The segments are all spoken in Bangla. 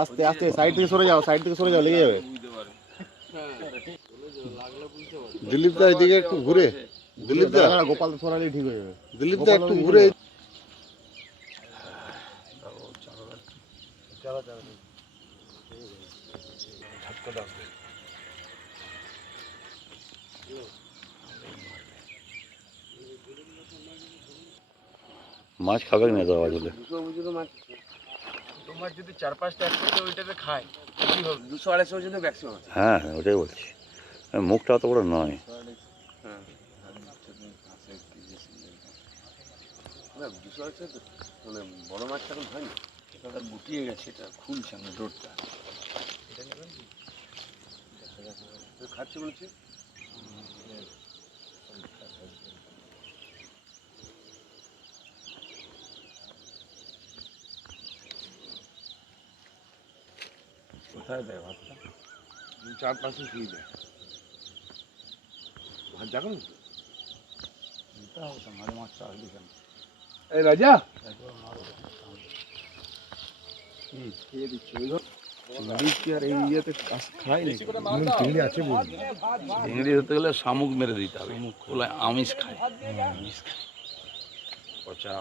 আস্তে আস্তে সাইড থেকে সরে যাও, সাইড থেকে সরে যাও, লেগে যাবে। দিলীপ দা এদিকে একটু ঘুরে, দিলীপ দা গোপাল সরালেই ঠিক হয়ে যাবে। দিলীপ দা একটু ঘুরে। মাছ খাবে না তো আওয়াজ হলে? তোমার যদি 4-5টা একসাথে ওইটাতে খায় কি হবে? 200-250 পর্যন্ত ম্যাক্সিমাম আছে। হ্যাঁ হ্যাঁ, ওটাই বলছি। মুখটা অত বড় নয়। হ্যাঁ, 200 মানে বড় মাছ এখন হয় না, এটা গুটিয়ে গেছে, এটা খুলছে না ডোরটা। এটা নেবেন কি খাচ্ছে বলছে? কোথায় দেয় ভাতটা? 4-5 শুয়ে যায় ভাত, দেখুন মাঝে মাছটা আসবে কেন? এই রাজা খেয়ে দিচ্ছে চিংড়ি আর এই ইয়েতে খায় না। চিংড়ি আছে বলছি, চিংড়ি হতে গেলে শামুক মেরে দিতে হবে। ওগুলো আমিষ খায়, আমিষ খায় পচা।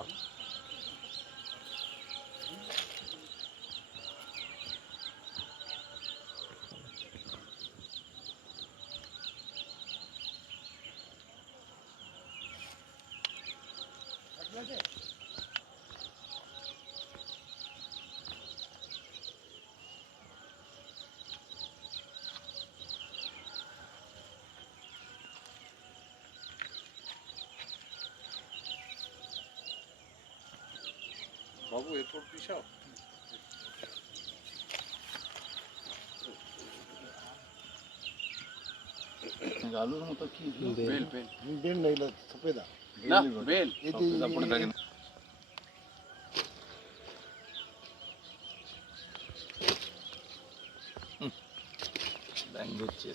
বাবু এরপর পিসাও আলুর মতো কি বেল, বেল বেল নাই, সফেদা না বেল সফেদা পড়ে থাকে না। ব্যাং ধরছে।